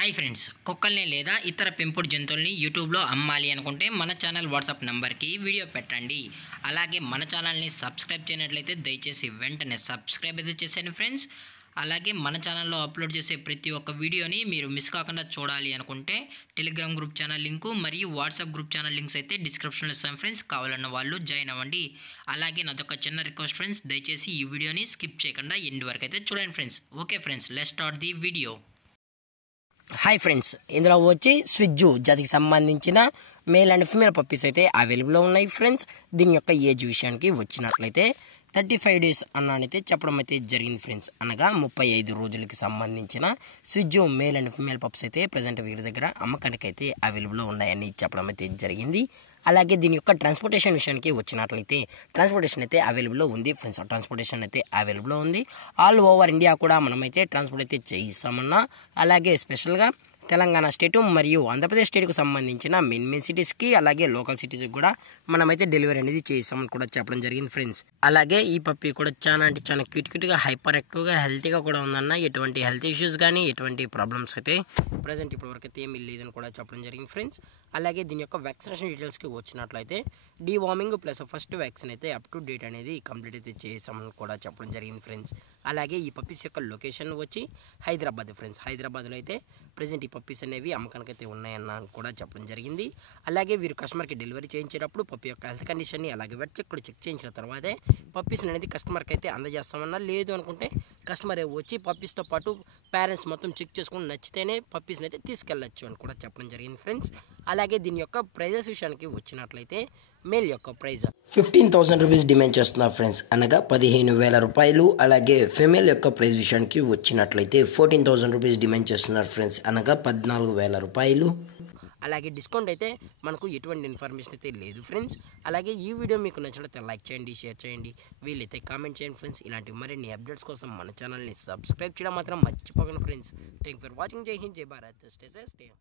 Hi friends, కుక్కల్ని లేదా ఇతర పెంపుడు జంతువుల్ని యూట్యూబ్లో అమ్మాలి అనుకుంటే మన ఛానల్ వాట్సాప్ నెంబర్కి వీడియో పెట్టండి. అలాగే మన ఛానల్ని సబ్స్క్రైబ్ చేయనట్లయితే దయచేసి వెంటనే సబ్స్క్రైబ్ అయితే చేసేయండి ఫ్రెండ్స్. అలాగే మన ఛానల్లో అప్లోడ్ చేసే ప్రతి ఒక్క వీడియోని మీరు మిస్ కాకుండా చూడాలి అనుకుంటే టెలిగ్రామ్ గ్రూప్ ఛానల్ లింకు మరియు వాట్సాప్ గ్రూప్ ఛానల్ లింక్స్ అయితే డిస్క్రిప్షన్లో ఇస్తాను ఫ్రెండ్స్. కావాలన్న వాళ్ళు జాయిన్ అవ్వండి. అలాగే నాదొక చిన్న రిక్వెస్ట్ ఫ్రెండ్స్, దయచేసి ఈ వీడియోని స్కిప్ చేయకుండా ఎండ్ వరకు అయితే చూడండి friends. Okay friends, let's start the video. Hi friends, ఇందులో వచ్చి స్విజ్జు జాతికి సంబంధించిన మేల్ అండ్ ఫీమేల్ పప్పీస్ అయితే అవైలబుల్లో ఉన్నాయి ఫ్రెండ్స్. దీని యొక్క ఏజ్ విషయానికి వచ్చినట్లయితే 35 డేస్ అన్నానైతే చెప్పడం అయితే జరిగింది ఫ్రెండ్స్. అనగా 35 రోజులకి సంబంధించిన స్విజ్జు మేల్ అండ్ ఫీమేల్ పప్స్ అయితే ప్రజెంట్ వీరి దగ్గర అమ్మకానికి అయితే అవైలబుల్లో ఉన్నాయని చెప్పడం అయితే జరిగింది. అలాగే దీని యొక్క ట్రాన్స్పోర్టేషన్ విషయానికి వచ్చినట్లయితే ట్రాన్స్పోర్టేషన్ అయితే అవైలబుల్లో ఉంది ఫ్రెండ్స్. ట్రాన్స్పోర్టేషన్ అయితే అవైలబుల్లో ఉంది. ఆల్ ఓవర్ ఇండియా కూడా మనమైతే ట్రాన్స్పోర్ట్ అయితే చేయిస్తామన్నా. అలాగే స్పెషల్గా తెలంగాణ స్టేటు మరియు ఆంధ్రప్రదేశ్ స్టేట్కు సంబంధించిన మెయిన్ సిటీస్కి అలాగే లోకల్ సిటీస్కి కూడా మనమైతే డెలివరీ అనేది చేస్తామని కూడా చెప్పడం జరిగింది ఫ్రెండ్స్. అలాగే ఈ పప్పి కూడా చాలా అంటే చాలా క్యూట్గా హైపర్ యాక్టివ్గా హెల్తీగా కూడా ఉందన్న. ఎటువంటి హెల్త్ ఇష్యూస్ కానీ ఎటువంటి ప్రాబ్లమ్స్ అయితే ప్రజెంట్ ఇప్పటివరకు అయితే ఏమీ లేదని కూడా చెప్పడం జరిగింది ఫ్రెండ్స్. అలాగే దీని యొక్క వ్యాక్సినేషన్ డీటెయిల్స్కి వచ్చినట్లయితే డీవార్మింగ్ ప్లస్ ఫస్ట్ వ్యాక్సిన్ అయితే అప్ టు డేట్ అనేది కంప్లీట్ అయితే చేసామని కూడా చెప్పడం జరిగింది ఫ్రెండ్స్. అలాగే ఈ పప్పీస్ యొక్క లొకేషన్ వచ్చి హైదరాబాద్ ఫ్రెండ్స్. హైదరాబాద్లో అయితే ప్రజెంట్ ఈ పప్పీస్ అనేవి అమ్మకానికి అయితే ఉన్నాయన్న కూడా చెప్పడం జరిగింది. అలాగే వీరు కస్టమర్కి డెలివరీ చేయించేటప్పుడు పప్పి యొక్క హెల్త్ కండిషన్ని అలాగే వెట్ చెక్ కూడా చెక్ చేయించిన తర్వాతే పప్పీస్ అనేది కస్టమర్కి అయితే అందజేస్తామన్నా. లేదు అనుకుంటే కస్టమర్ వచ్చి పప్పీస్తో పాటు పేరెంట్స్ మొత్తం చెక్ చేసుకుని నచ్చితేనే పప్పీస్ని అయితే తీసుకెళ్ళచ్చు అని కూడా చెప్పడం జరిగింది ఫ్రెండ్స్. అలాగే దీని యొక్క ప్రైజెస్ విషయానికి వచ్చినట్లయితే మేల్ యొక్క ప్రైజ్ 15,000 రూపీస్ డిమాండ్ చేస్తున్నారు ఫ్రెండ్స్, అనగా 15,000 రూపాయలు. అలాగే ఫీమేల్ యొక్క ప్రైజ్ విషయానికి వచ్చినట్లయితే 14,000 రూపీస్ డిమాండ్ చేస్తున్నారు ఫ్రెండ్స్, అనగా 14,000 రూపాయలు. అలాగే డిస్కౌంట్ అయితే మనకు ఎటువంటి ఇన్ఫర్మేషన్ అయితే లేదు ఫ్రెండ్స్. అలాగే ఈ వీడియో మీకు నచ్చినట్లయితే లైక్ చేయండి, షేర్ చేయండి, వీలైతే కామెంట్ చేయండి ఫ్రెండ్స్. ఇలాంటి మరిన్ని అప్డేట్స్ కోసం మన ఛానల్ని సబ్స్క్రైబ్ చేయడం మాత్రం మర్చిపోకండి ఫ్రెండ్స్. Thank for watching. జై హింద్, జై Bharat, stay safe, stay home.